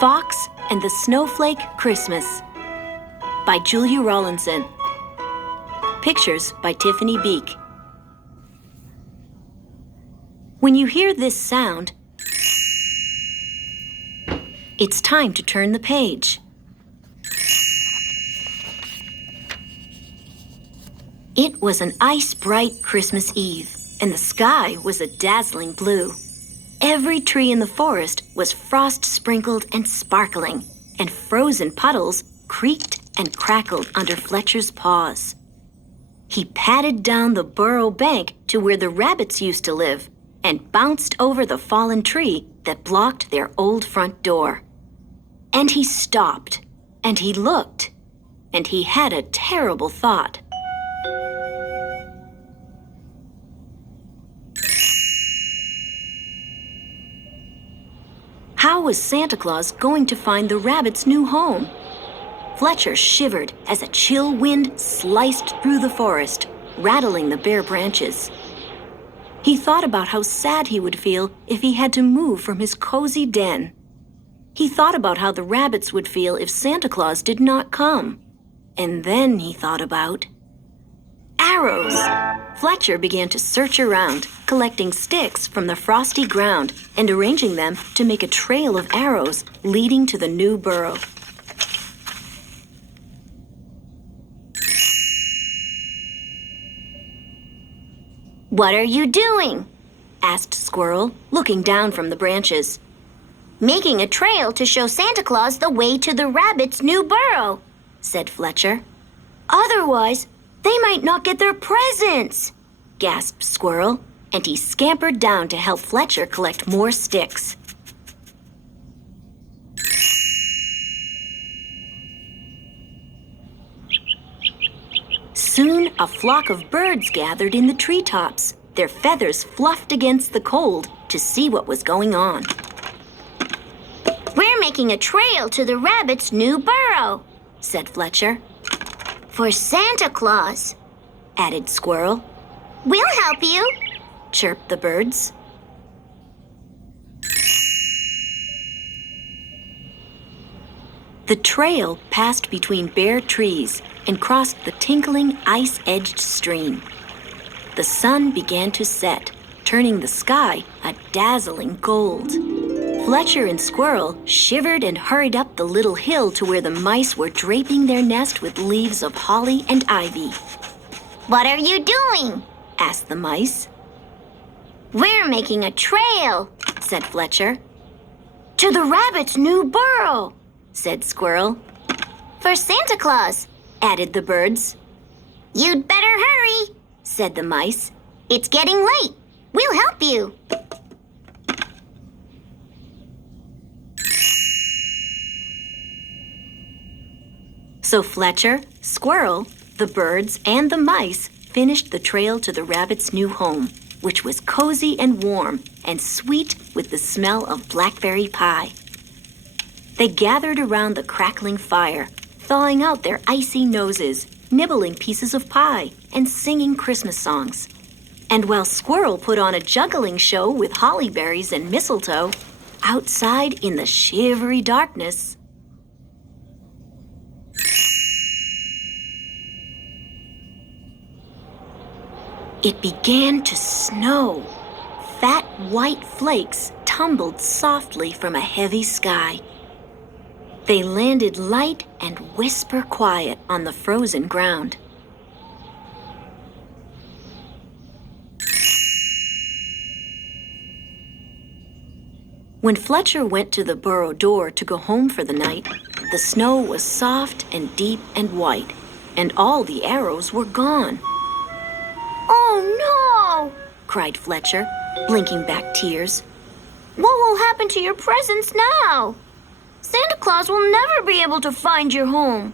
Fox and the Snowflake Christmas by Julia Rawlinson. Pictures by Tiffany Beek. When you hear this sound, it's time to turn the page. It was an ice-bright Christmas Eve, and the sky was a dazzling blue. Every tree in the forest was frost-sprinkled and sparkling, and frozen puddles creaked and crackled under Fletcher's paws. He padded down the burrow bank to where the rabbits used to live and bounced over the fallen tree that blocked their old front door. And he stopped, and he looked, and he had a terrible thought. How was Santa Claus going to find the rabbit's new home? Fletcher shivered as a chill wind sliced through the forest, rattling the bare branches. He thought about how sad he would feel if he had to move from his cozy den. He thought about how the rabbits would feel if Santa Claus did not come. And then he thought about arrows. Fletcher began to search around, collecting sticks from the frosty ground and arranging them to make a trail of arrows leading to the new burrow. "What are you doing?" asked Squirrel, looking down from the branches. "Making a trail to show Santa Claus the way to the rabbit's new burrow," said Fletcher. "Otherwise, they might not get their presents," gasped Squirrel, and he scampered down to help Fletcher collect more sticks. Soon, a flock of birds gathered in the treetops, their feathers fluffed against the cold to see what was going on. "We're making a trail to the rabbit's new burrow," said Fletcher. "For Santa Claus," added Squirrel. "We'll help you," chirped the birds. The trail passed between bare trees and crossed the tinkling, ice-edged stream. The sun began to set, turning the sky a dazzling gold. Fletcher and Squirrel shivered and hurried up the little hill to where the mice were draping their nest with leaves of holly and ivy. "What are you doing?" asked the mice. "We're making a trail," said Fletcher. "To the rabbit's new burrow," said Squirrel. "For Santa Claus," added the birds. "You'd better hurry," said the mice. "It's getting late. We'll help you." So Fletcher, Squirrel, the birds, and the mice finished the trail to the rabbit's new home, which was cozy and warm and sweet with the smell of blackberry pie. They gathered around the crackling fire, thawing out their icy noses, nibbling pieces of pie, and singing Christmas songs. And while Squirrel put on a juggling show with holly berries and mistletoe, outside in the shivery darkness, it began to snow. Fat white flakes tumbled softly from a heavy sky. They landed light and whisper quiet on the frozen ground. When Fletcher went to the burrow door to go home for the night, the snow was soft and deep and white, and all the arrows were gone. "Oh, no!" cried Fletcher, blinking back tears. "What will happen to your presents now? Santa Claus will never be able to find your home."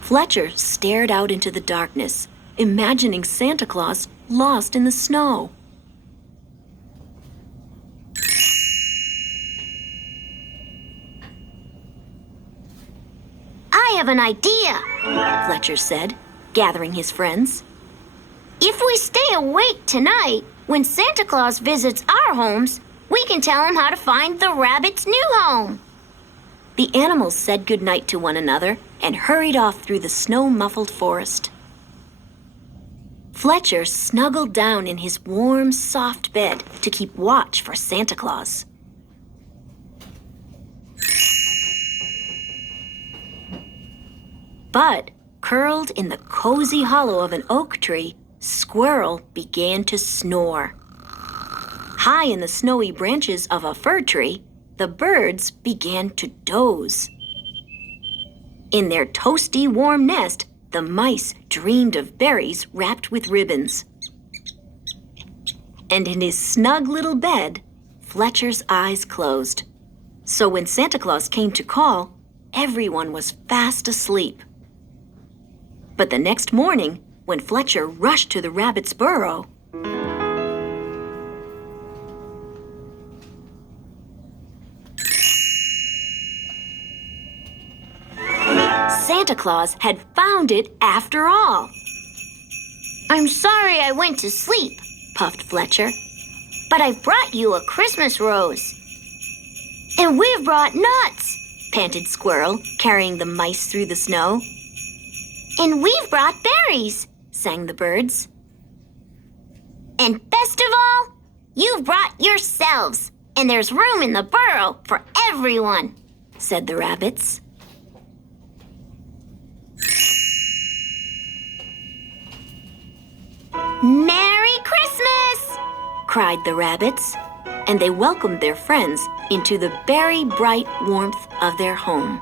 Fletcher stared out into the darkness, imagining Santa Claus lost in the snow. "I have an idea," Fletcher said, gathering his friends. "If we stay awake tonight, when Santa Claus visits our homes, we can tell him how to find the rabbit's new home." The animals said goodnight to one another and hurried off through the snow-muffled forest. Fletcher snuggled down in his warm, soft bed to keep watch for Santa Claus. But, curled in the cozy hollow of an oak tree, Squirrel began to snore. High in the snowy branches of a fir tree, the birds began to doze. In their toasty, warm nest, the mice dreamed of berries wrapped with ribbons. And in his snug little bed, Fletcher's eyes closed. So when Santa Claus came to call, everyone was fast asleep. But the next morning, when Fletcher rushed to the rabbit's burrow, Santa Claus had found it after all. "I'm sorry I went to sleep," puffed Fletcher. "but I've brought you a Christmas rose. And we've brought nuts," panted Squirrel, carrying the mice through the snow. "And we've brought berries," sang the birds. "And best of all, you've brought yourselves, and there's room in the burrow for everyone," said the rabbits. "Merry Christmas!" cried the rabbits, and they welcomed their friends into the berry bright warmth of their home.